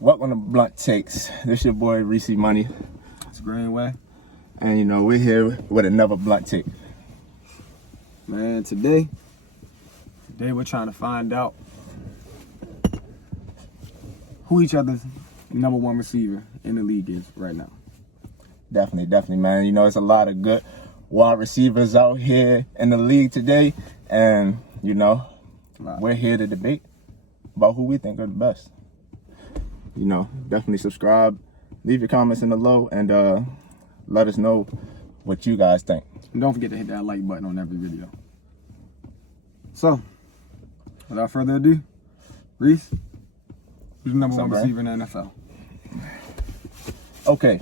Welcome to Blunt Takes. This your boy Reese Money. It's Greenway. And you know, we're here with another Blunt Take. Man, today we're trying to find out who each other's number one receiver in the league is right now. Definitely, man. You know, it's a lot of good wide receivers out here in the league today. And, you know, we're here to debate about who we think are the best. You know, definitely subscribe, leave your comments in the low, and let us know what you guys think. And don't forget to hit that like button on every video. So, without further ado, Reese, who's the number one receiver in the NFL? Okay.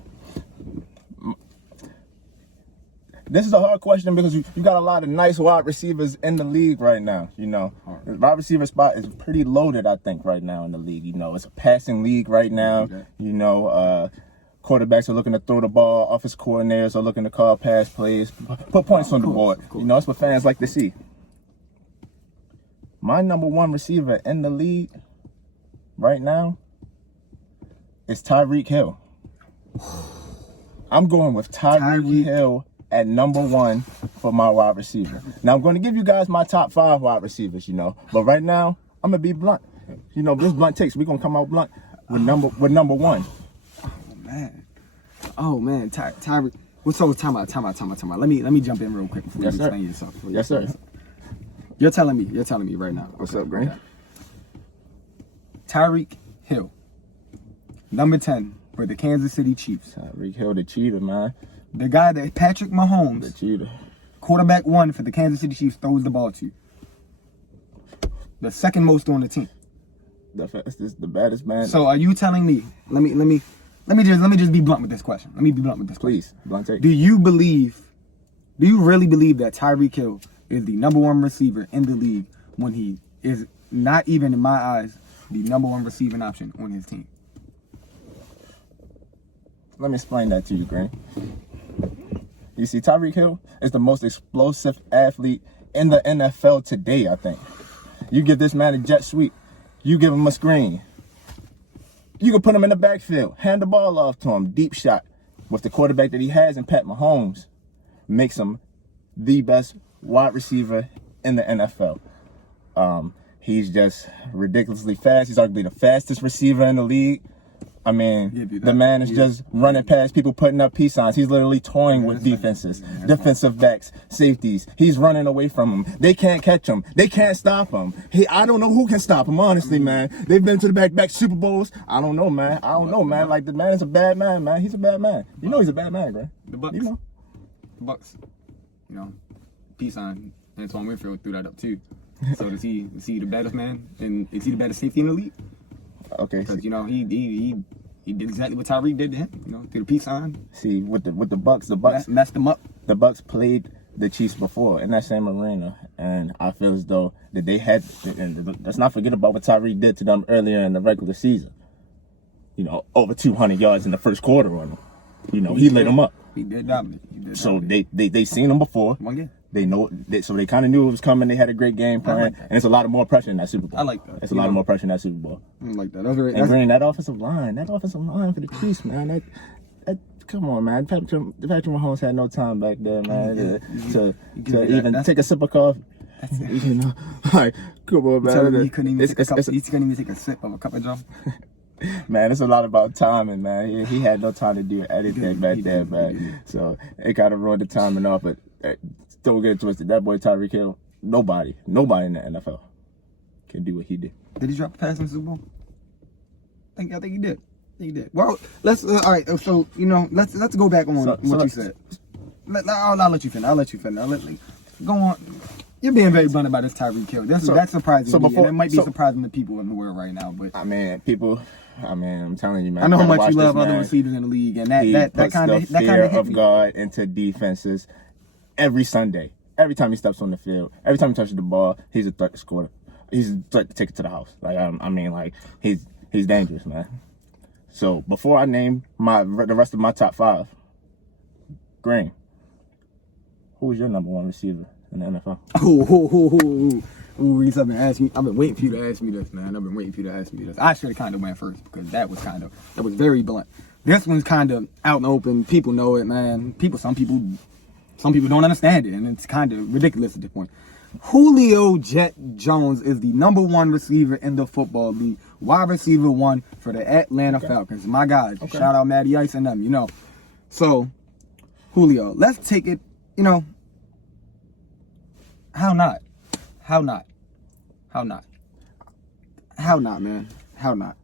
This is a hard question because you got a lot of nice wide receivers in the league right now. You know, the wide receiver spot is pretty loaded, I think, right now in the league. You know, it's a passing league right now. Okay. You know, quarterbacks are looking to throw the ball. Offense coordinators are looking to call pass plays, put points on the board. You know, that's what fans like to see. My number one receiver in the league right now is Tyreek Hill. I'm going with Tyreek Hill at number one for my wide receiver. Now, I'm going to give you guys my top 5 wide receivers, you know. But right now, I'm going to be blunt. You know, this Blunt Takes, we're going to come out blunt with number one. Oh, man. Tyreek. So, time out. Let me jump in real quick before you explain yourself. Yes, sir. You're telling me right now. What's up, Green? Okay. Tyreek Hill, number 10 for the Kansas City Chiefs. Tyreek Hill, the cheater, man. The guy that Patrick Mahomes, the cheater, quarterback 1 for the Kansas City Chiefs, throws the ball to. The second most on the team. The fastest, the baddest man. So are you telling me? Let me just be blunt with this question. Please, Blunt Take. Do you really believe that Tyreek Hill is the number one receiver in the league when he is not even, in my eyes, the number one receiving option on his team? Let me explain that to you, Green. You see, Tyreek Hill is the most explosive athlete in the NFL today, I think. You give this man a jet sweep. You give him a screen. You can put him in the backfield, hand the ball off to him, deep shot. With the quarterback that he has in Pat Mahomes, makes him the best wide receiver in the NFL. He's just ridiculously fast. He's arguably the fastest receiver in the league. I mean, the man is just running past people, putting up peace signs. He's literally toying with defenses, defensive backs, safeties. He's running away from them. They can't catch him. They can't stop him. I don't know who can stop him, honestly, man. They've been to the back Super Bowls. I don't know, man. Like, the man is a bad man, man. He's a bad man. You know he's a bad man, bro. The Bucks. You know. The Bucks. You know, peace sign. Antoine Winfield threw that up, too. So is he the baddest man? And is he the baddest safety in the league? Okay. Because, you know, he did exactly what Tyreek did to him, you know, through the peace sign. See, with the Bucks messed them up. The Bucks played the Chiefs before in that same arena, and I feel as though that they had. And let's not forget about what Tyreek did to them earlier in the regular season. You know, over 200 yards in the first quarter on them. You know, he lit them up. He did dominate. So they seen him before. One game. They know, so they kind of knew it was coming. They had a great game plan, and it's a lot of more pressure in that Super Bowl. I like that. It's a lot of more pressure in that Super Bowl. I like that. That's very. And Green, that offensive line for the Chiefs, man. That come on, man. Patrick Mahomes had no time back there, man, to even take a sip of coffee. You know, like, come on, man. He couldn't even take a sip of a cup of Joe. Man, it's a lot about timing, man. He had no time to do anything back there, man. So it kind of ruined the timing off, but don't get it twisted. That boy Tyreek Hill, nobody in the NFL can do what he did. Did he drop the pass in the Super Bowl? I think he did. Well, let's all right. So you know, let's go back on what you said. I'll let you finish. Go on. You're being very blunt about this Tyreek Hill. That's surprising me, and it might be surprising to people in the world right now. But I'm telling you, man. I know how much you love other receivers in the league, and that kind of fear of God into defenses every Sunday. Every time he steps on the field, every time he touches the ball, he's a threat to score. He's a threat to take it to the house. He's dangerous, man. So before I name the rest of my top 5, Green, who is your number one receiver in the NFL. Ooh, he's been asking me. I've been waiting for you to ask me this, man. I've been waiting for you to ask me this. I should have kind of went first because that was very blunt. This one's kind of out in the open. People know it, man. Some people don't understand it, and it's kind of ridiculous at this point. Julio Jet Jones is the number 1 receiver in the football league. Wide receiver 1 for the Atlanta Falcons. My guys. Okay. Shout out Matty Ice and them, So, Julio, let's take it, how not? How not, man? How not?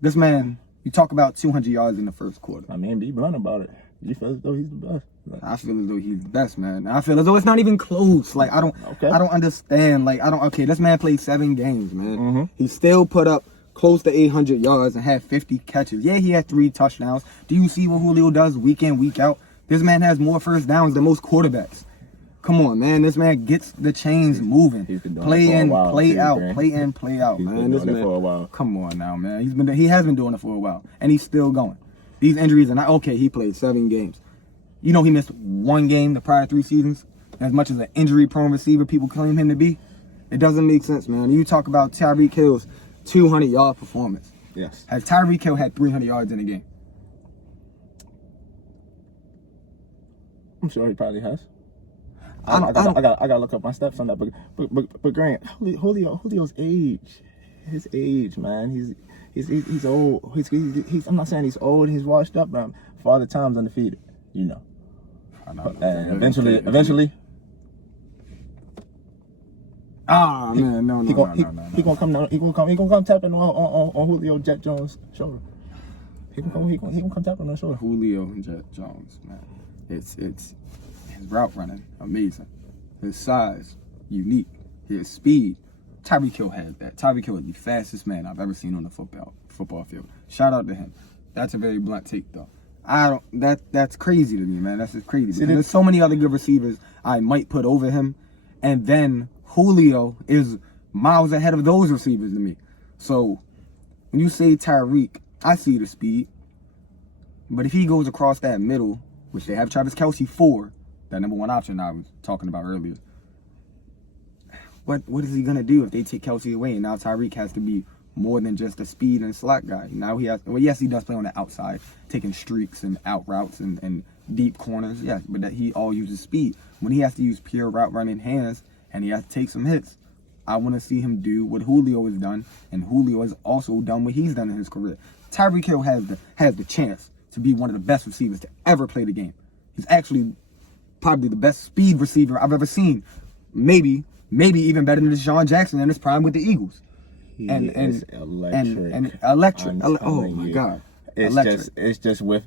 This man, you talk about 200 yards in the first quarter. I mean, be blunt about it. You feel as though he's the best. I feel as though he's the best, man. I feel as though it's not even close. Like, I don't understand. Like, this man played 7 games, man. Mm-hmm. He still put up close to 800 yards and had 50 catches. Yeah, he had 3 touchdowns. Do you see what Julio does week in, week out? This man has more first downs than most quarterbacks. Come on, man. This man gets the chains moving. He's been doing play it for in, a while, play too, out, man. play in, play out, He's man. been This doing man, it for a while. Come on now, man. He has been doing it for a while, and he's still going. These injuries are not okay. He played 7 games. He missed 1 game the prior 3 seasons. As much as an injury-prone receiver people claim him to be, it doesn't make sense, man. You talk about Tyreek Hill's 200-yard performance. Yes. Has Tyreek Hill had 300 yards in a game? I'm sure he probably has. I gotta look up my steps on that, but Grant, Julio's age, his age, man, he's old. He's I'm not saying he's old, he's washed up, but Father Time's undefeated, And eventually. Ah, man, no. He gonna come tapping on Julio Jet Jones' shoulder. He gonna come tapping on his shoulder. Julio Jet Jones, man. It's his route running, amazing. His size, unique. His speed. Tyreek Hill has that. Tyreek Hill is the fastest man I've ever seen on the football field. Shout out to him. That's a very blunt take, though. That's crazy to me, man. That's just crazy. Because there's so many other good receivers I might put over him, and then Julio is miles ahead of those receivers to me. So when you say Tyreek, I see the speed, but if he goes across that middle, which they have Travis Kelce for, that number 1 option I was talking about earlier, what is he gonna do if they take Kelce away and now Tyreek has to be more than just a speed and slot guy? Now he has, yes, he does play on the outside, taking streaks and out routes and deep corners, yes, but that he all uses speed. When he has to use pure route running hands and he has to take some hits, I want to see him do what Julio has done, and Julio has also done what he's done in his career. Tyreek Hill has the chance to be one of the best receivers to ever play the game. He's actually probably the best speed receiver I've ever seen. Maybe even better than Deshaun Jackson in his prime with the Eagles. He is electric. And electric. Oh my God. It's just with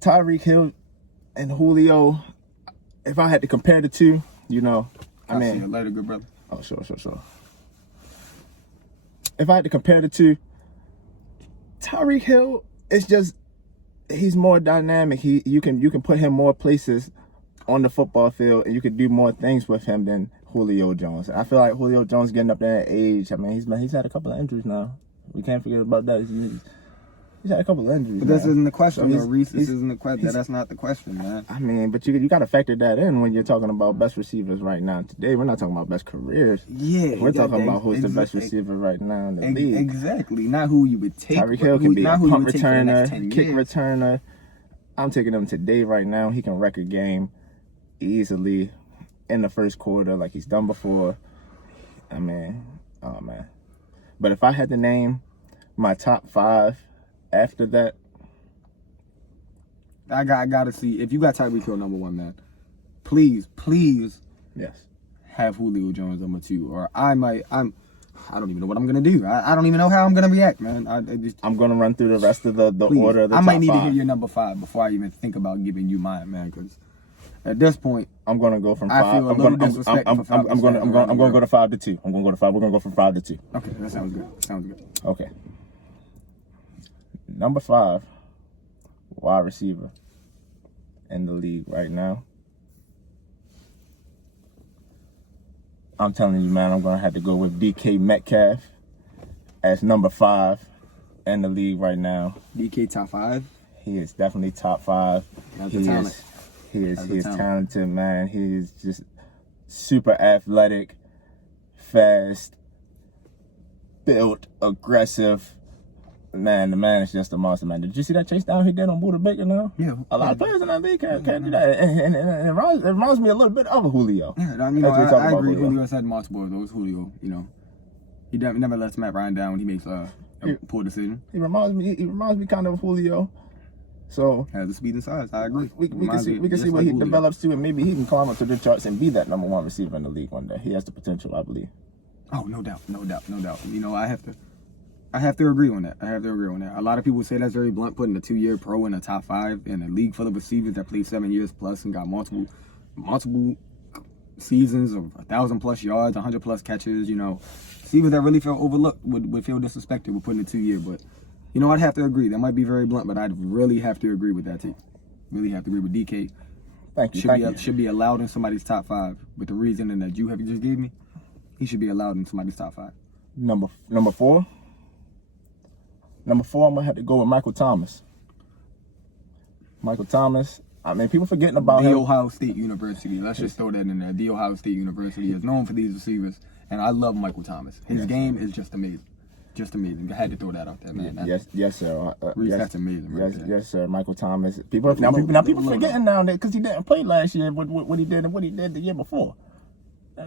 Tyreek Hill and Julio, if I had to compare the two, I mean, see you later, good brother. Oh, sure. If I had to compare the two, Tyreek Hill is just, he's more dynamic. You can put him more places on the football field, and you could do more things with him than Julio Jones. I feel like Julio Jones getting up there in age. I mean, he's had a couple of injuries now. We can't forget about that. He's had a couple of injuries. But this isn't the question, Reese. This isn't the question. That's not the question, man. I mean, but you got to factor that in when you're talking about best receivers right now. Today, we're not talking about best careers. Yeah. We're talking about who's the best receiver right now in the league. Exactly. Not who you would take. Tyreek Hill can be a punt returner, kick returner. I'm taking him today right now. He can wreck a game easily in the first quarter like he's done before. I mean, oh, man. But if I had to name my top 5 after that, I gotta see. If you got Tyreek Hill number 1, man, please, yes, have Julio Jones number 2, or I don't even know what I'm gonna do. I don't even know how I'm gonna react, man. I'm gonna run through the rest of the order of the top 5. I might need to hear your number 5 before I even think about giving you mine, man. Because at this point, I'm gonna go from 5. I feel a little disrespectful for 5. I'm gonna go to 5 to 2. I'm gonna go to 5. We're gonna go from 5 to 2. Okay, that sounds good. Okay. Number 5, wide receiver in the league right now. I'm telling you, man, I'm going to have to go with DK Metcalf as number 5 in the league right now. DK top 5? He is definitely top 5. That's the talent. He is talented, man. He is just super athletic, fast, built, aggressive. Man, the man is just a monster, man. Did you see that chase down he did on Buda Baker now? Yeah. A lot of players in that league can't do that. And it reminds me a little bit of Julio. Yeah, I mean, I agree. Julio's had multiple of those. Julio, he never lets Matt Ryan down when he makes a poor decision. He reminds me kind of Julio. So has the speed and size. I agree. We can see what he develops to, and maybe he can climb up to the charts and be that number one receiver in the league one day. He has the potential, I believe. Oh, no doubt. I have to agree on that. A lot of people say that's very blunt, putting a 2-year pro in the top 5 in a league full of receivers that played 7 years plus and got multiple seasons of 1,000+ yards, 100+ catches. Receivers that really feel overlooked would feel disrespected with putting a 2-year. But I'd have to agree. That might be very blunt, but I'd really have to agree with that too. Really have to agree with DK. Thank you. Should be allowed in somebody's top 5 with the reasoning that you have just gave me. He should be allowed in somebody's top 5. Number 4. Number 4, I'm gonna have to go with Michael Thomas. Michael Thomas. I mean, people forgetting about him. The Ohio State University. Let's just throw that in there. The Ohio State University is known for these receivers, and I love Michael Thomas. His game is just amazing. Just amazing. I had to throw that out there, man. Yes, sir. That's amazing. Yes, sir. Michael Thomas. People forgetting now that because he didn't play last year. What he did and what he did the year before.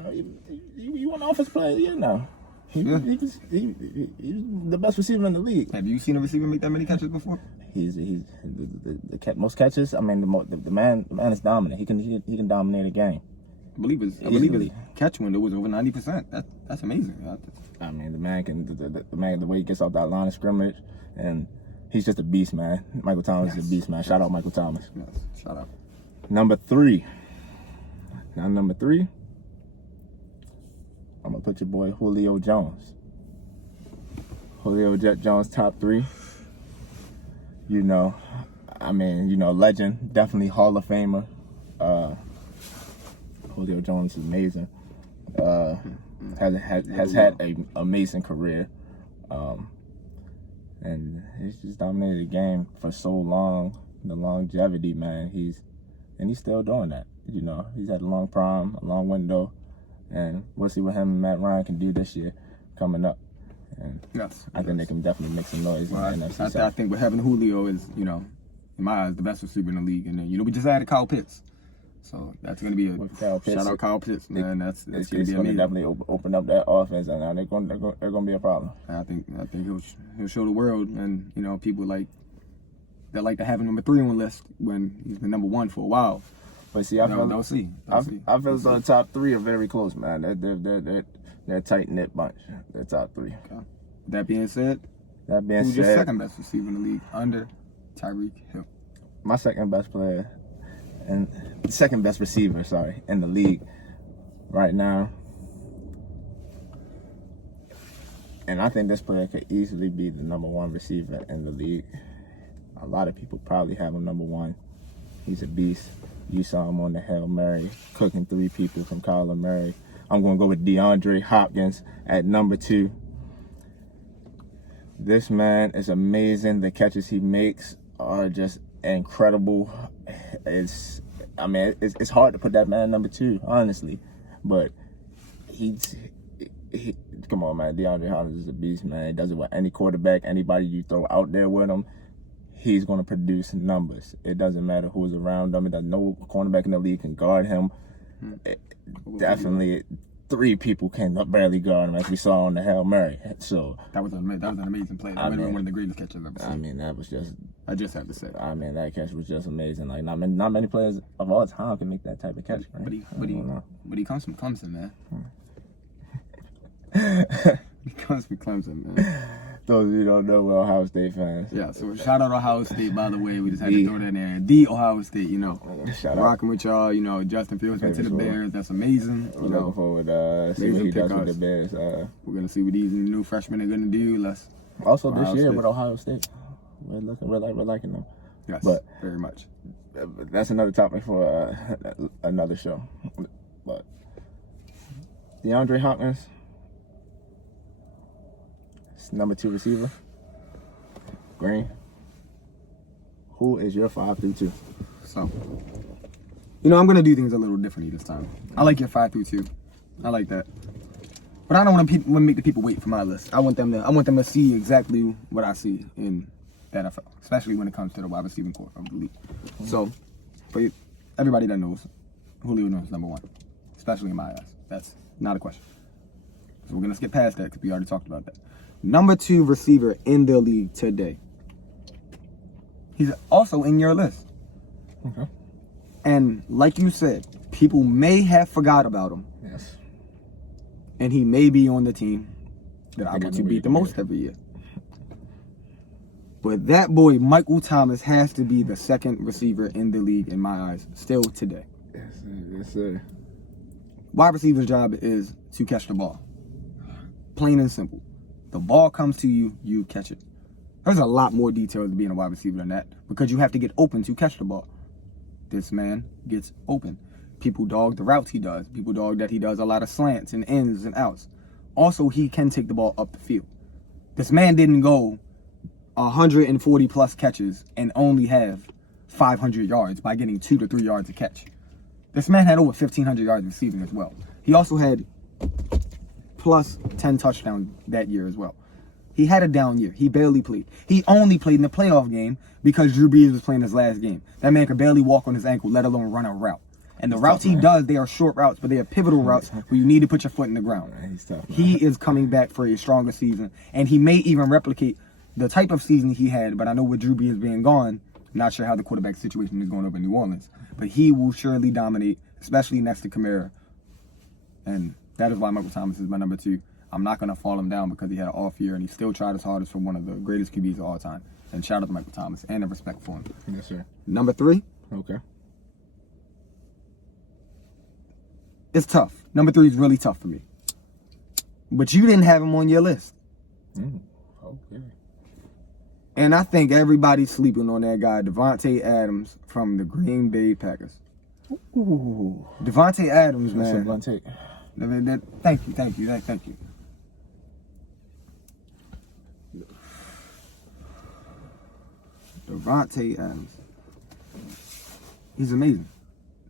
He won Offensive Player of the Year now. He's the best receiver in the league. Have you seen a receiver make that many catches before? He's the most catches. I mean, the man is dominant. He can dominate a game. I believe his catch window was over 90%. That's amazing. I mean, the man, the way he gets off that line of scrimmage, and he's just a beast, man. Michael Thomas is a beast, man. Shout out Michael Thomas. Yes, shout out. Number 3. Now, number 3. I'm going to put your boy Julio Jones. Julio Jones, top 3. Legend. Definitely Hall of Famer. Julio Jones is amazing. Has had an amazing career. And he's just dominated the game for so long. The longevity, man. He's still doing that. He's had a long prime, a long window. And we'll see what him and Matt Ryan can do this year coming up. And I think they can definitely make some noise in the NFC South. I think with having Julio is, in my eyes, the best receiver in the league. And then, we just added Kyle Pitts. So that's going to be shout out Kyle Pitts, man. That's going to be amazing. It's definitely open up that offense, and now they're going to be a problem. I think he'll show the world, and people like to have him number 3 on the list when he's been number 1 for a while. But see, I feel the top 3 are very close, man. They're a tight knit bunch. They're top 3. Okay. That being said, who's your second best receiver in the league under Tyreek Hill? My second best player and second best receiver, in the league right now. And I think this player could easily be the number 1 receiver in the league. A lot of people probably have him number 1. He's a beast. You saw him on the Hail Mary, cooking 3 people from Kyler Murray. I'm going to go with Deandre Hopkins at number 2. This man is amazing. The catches he makes are just incredible. It's hard to put that man number 2, honestly. But come on, man. Deandre Hopkins is a beast, man. He does it with any quarterback, anybody you throw out there with him. He's going to produce numbers. It doesn't matter who's around him. No cornerback in the league can guard him. Definitely 3 people can barely guard him, as we saw on the Hail Mary. So that was an amazing play. That might have been one of the greatest catches I've ever seen. I mean, that was just... I just have to say. I mean, that catch was just amazing. Like, not many players of all time can make that type of catch, right? But he comes from Clemson, man. He comes from Clemson, man. Those of you don't know, we're Ohio State fans. Yeah, so shout out Ohio State, by the way. We just had to throw that in there. The Ohio State, Shout rocking with y'all, Justin Fields went to the Bears. That's amazing. Looking forward to see what he does with the Bears. We're going to see what these new freshmen are going to do. Also this year with Ohio State. We're liking them. Yes, but very much. That's another topic for another show. But DeAndre Hopkins, number 2 receiver. Green. Who is your 5 through 2? So, You know, I'm gonna do things a little differently this time. I like your 5 through 2. I like that. But I don't want to make the people wait for my list. I want them to see exactly what I see in the NFL, especially when it comes to the wide receiving core of the league. So, for everybody that knows, Julio Jones is number 1, especially in my eyes. That's not a question. So we're gonna skip past that because we already talked about that. Number 2 receiver in the league today. He's also in your list. Okay. And like you said, people may have forgot about him. Yes. And he may be on the team that I want to beat the most every year. But that boy, Michael Thomas, has to be the 2nd receiver in the league in my eyes, still today. Yes, sir. Yes, sir. Wide receiver's job is to catch the ball. Plain and simple. The ball comes to you, you catch it. There's a lot more details to being a wide receiver than that because you have to get open to catch the ball. This man gets open. People dog the routes he does. People dog that he does a lot of slants and ins and outs. Also, he can take the ball up the field. This man didn't go 140 plus catches and only have 500 yards by getting 2 to 3 yards a catch. This man had over 1,500 yards receiving as well. He also had plus 10 touchdowns that year as well. He had a down year. He barely played. He only played in the playoff game because Drew Brees was playing his last game. That man could barely walk on his ankle, let alone run a route. And the routes he does, they are short routes, but they are pivotal routes where you need to put your foot in the ground. He's tough, man. He is coming back for a stronger season, and he may even replicate the type of season he had, but I know with Drew Brees being gone, not sure how the quarterback situation is going over in New Orleans, but he will surely dominate, especially next to Kamara. And that is why Michael Thomas is my number 2. I'm not going to fall him down because he had an off year, and he still tried his hardest for one of the greatest QBs of all time. And shout out to Michael Thomas, and the respect for him. Yes, sir. Number 3. Okay. It's tough. Number 3 is really tough for me. But you didn't have him on your list. Okay. And I think everybody's sleeping on that guy, Demonte Adams from the Green Bay Packers. Ooh. Demonte Adams, That's a man. blunt take. Thank you. Demonte Adams. He's amazing.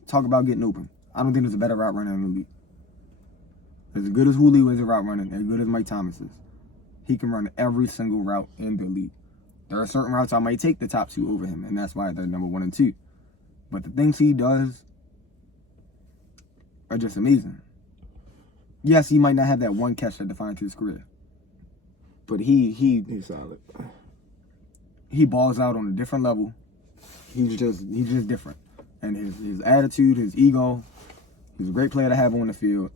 Talk about getting open. I don't think there's a better route runner in the league. As good as Julio is a route runner, as good as Mike Thomas is, he can run every single route in the league. There are certain routes I might take the top 2 over him, and that's why they're number 1 and 2. But the things he does are just amazing. Yes, he might not have that one catch that defines his career, but he's solid. He balls out on a different level. He's just different, and his attitude, his ego. He's a great player to have on the field.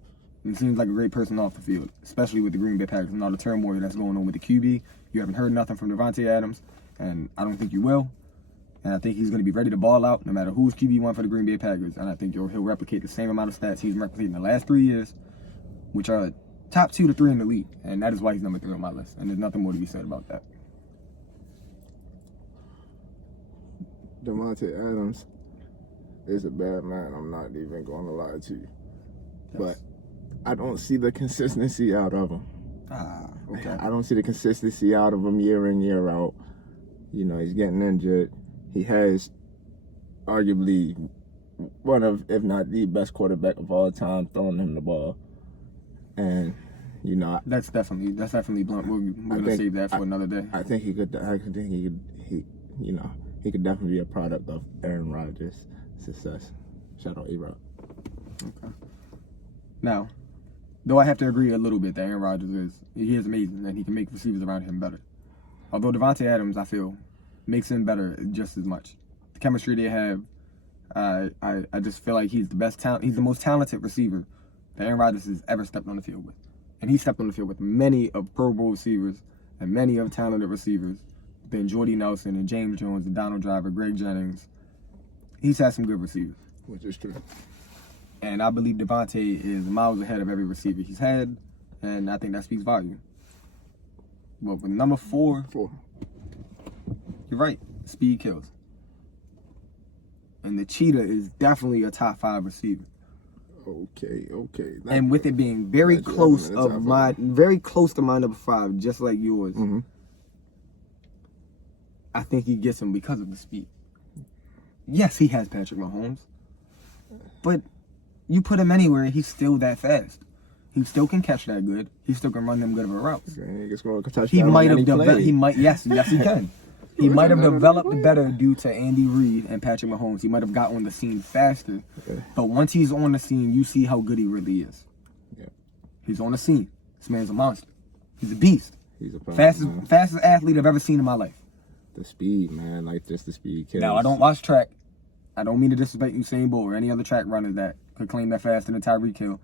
He seems like a great person off the field, especially with the Green Bay Packers and all the turmoil that's going on with the QB. You haven't heard nothing from Demonte Adams, and I don't think you will. And I think he's going to be ready to ball out no matter who's QB1 for the Green Bay Packers. And I think he'll replicate the same amount of stats he's replicated in the last 3 years, which are top 2 to 3 in the league. And that is why he's number 3 on my list. And there's nothing more to be said about that. Demonte Adams is a bad man. I'm not even going to lie to you. But I don't see the consistency out of him. Okay. I don't see the consistency out of him year in, year out. You know, he's getting injured. He has arguably one of, if not the best quarterback of all time throwing him the ball. And, you know, That's definitely blunt. We're gonna save that for another day. I think he could definitely be a product of Aaron Rodgers' success. Shout out A-Rod. Okay. Now, though I have to agree a little bit that Aaron Rodgers is amazing and he can make receivers around him better. Although Demonte Adams, I feel, makes him better just as much. The chemistry they have, I just feel like he's the best talent. He's the most talented receiver that Aaron Rodgers has ever stepped on the field with. And he stepped on the field with many of Pro Bowl receivers and many of talented receivers. Been Jordy Nelson and James Jones and Donald Driver, Greg Jennings. He's had some good receivers. Which is true. And I believe Demonte is miles ahead of every receiver he's had. And I think that speaks volume. But with number 4, you're right. Speed kills. And the Cheetah is definitely a top 5 receiver. Okay. And with it being very close to my number 5, just like yours, I think he gets him because of the speed. Yes, he has Patrick Mahomes, But you put him anywhere, and he's still that fast. He still can catch that good. He still can run them good of a routes. He can score a touchdown. He might have developed. Yes, he can. He might have developed better due to Andy Reid and Patrick Mahomes. He might have got on the scene faster. Okay. But once he's on the scene, you see how good he really is. Yeah. He's on the scene. This man's a monster. He's a beast. He's a fastest athlete I've ever seen in my life. The speed, man. Like, just the speed kills. Now, I don't watch track. I don't mean to disrespect Usain Bolt or any other track runner that could claim they're faster than Tyreek Hill.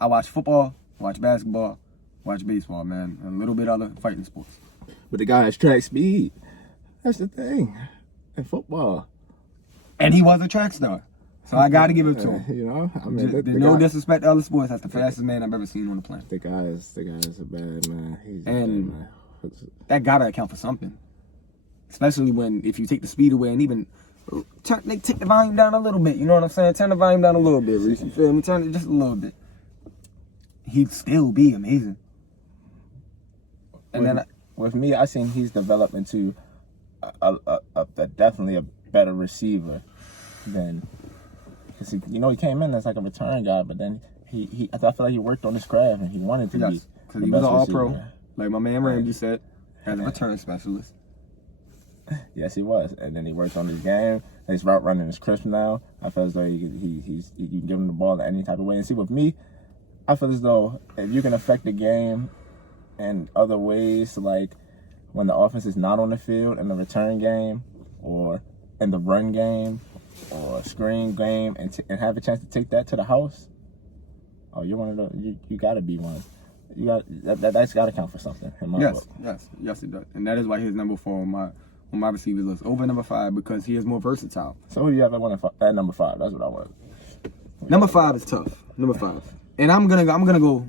I watch football, watch basketball, watch baseball, man, and a little bit other fighting sports. But the guy has track speed. That's the thing. In football. And he was a track star. So I got to give it to him. You know? I mean, no disrespect to other sports. That's the fastest man I've ever seen on the planet. The guy is a bad man. He's a bad man. That got to account for something. Especially if you take the speed away and even take the volume down a little bit. You know what I'm saying? Turn the volume down a little bit, Reese. You feel me? Turn it just a little bit. He'd still be amazing. And with me, I seen he's developed into definitely a better receiver than, because he came in as like a return guy, but then I feel like he worked on his craft and he wanted to be because he was an all-pro, like my man Randy said, as a return specialist. Yes, he was, and then he worked on his game. His route running is crisp now. I feel as though you can give him the ball in any type of way. And see, with me, I feel as though if you can affect the game in other ways, like when the offense is not on the field in the return game or in the run game or screen game, and have a chance to take that to the house, oh, you're one of the you got to be one. You got that's got to count for something in my book. Yes, it does, and that is why he's number 4 on my receivers list over number 5 because he is more versatile. So who do you have at number 5? That's what I want. Number 5 is tough. Number 5. And I'm gonna go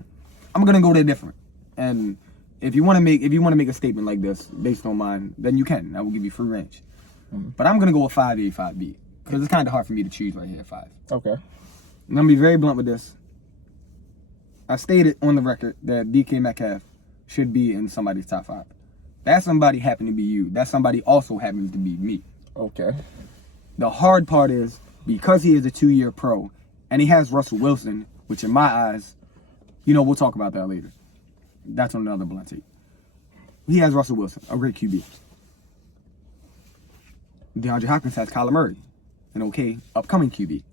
there different. And if you want to make a statement like this based on mine, then you can. I will give you free range. Mm-hmm. But I'm gonna go with 5A, 5B because it's kind of hard for me to choose right here. 5. Okay. I'm gonna be very blunt with this. I stated on the record that DK Metcalf should be in somebody's top 5. That somebody happened to be you. That somebody also happens to be me. Okay. The hard part is because he is a 2-year pro and he has Russell Wilson, which in my eyes, we'll talk about that later. That's on another blunt tape. He has Russell Wilson, a great QB. Deandre Hopkins has Kyler Murray, an okay upcoming QB.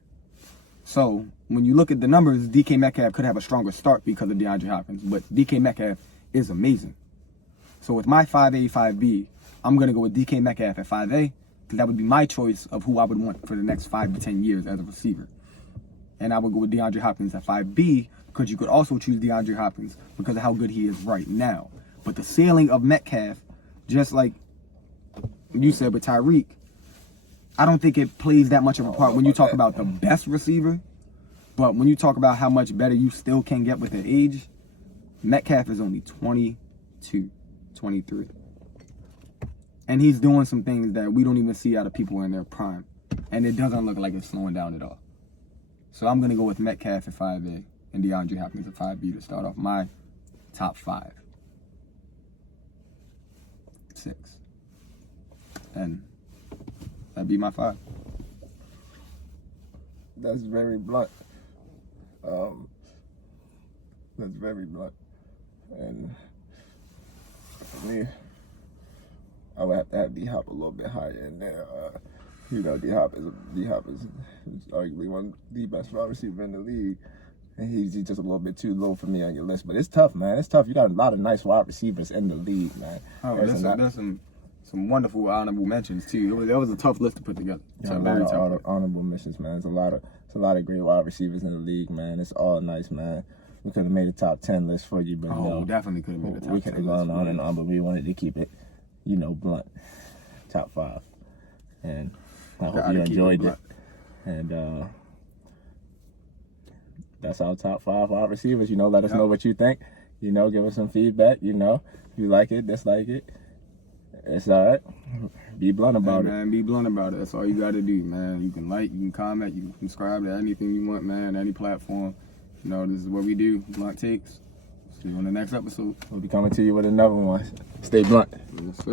So when you look at the numbers, DK Metcalf could have a stronger start because of DeAndre Hopkins, but DK Metcalf is amazing. So with my 5A, 5B, I'm going to go with DK Metcalf at 5A because that would be my choice of who I would want for the next 5 to 10 years as a receiver. And I would go with DeAndre Hopkins at 5B because you could also choose DeAndre Hopkins because of how good he is right now. But the ceiling of Metcalf, just like you said with Tyreek, I don't think it plays that much of a part when you talk about the best receiver. But when you talk about how much better you still can get with the age, Metcalf is only 22, 23. And he's doing some things that we don't even see out of people in their prime. And it doesn't look like it's slowing down at all. So I'm going to go with Metcalf at 5A and DeAndre Hopkins at 5B to start off my top 5. 6. And that'd be my 5. That's very blunt. That's very blunt. And for me, I would have to have D-Hop a little bit higher in there. D-Hop is arguably one of the best wide receivers in the league. And he's just a little bit too low for me on your list. But it's tough, man. It's tough. You got a lot of nice wide receivers in the league, man. Oh, that's some wonderful honorable mentions too. That was a tough list to put together. Yeah, a lot of honorable mentions, man. It's a lot of great wide receivers in the league, man. It's all nice, man. We could have made a top 10 list for you, but definitely could have made a top 10 list. We could have gone on and on, but we wanted to keep it, blunt. Top 5. And I hope you enjoyed it. And that's our top 5 wide receivers. Let us know what you think. Give us some feedback. If you like it, dislike it. It's all right. Be blunt about it. Man, be blunt about it. That's all you got to do, man. You can like, you can comment, you can subscribe to anything you want, man, any platform. This is what we do. Blunt takes. See you on the next episode. We'll be coming to you with another one. Stay blunt. Yes, sir.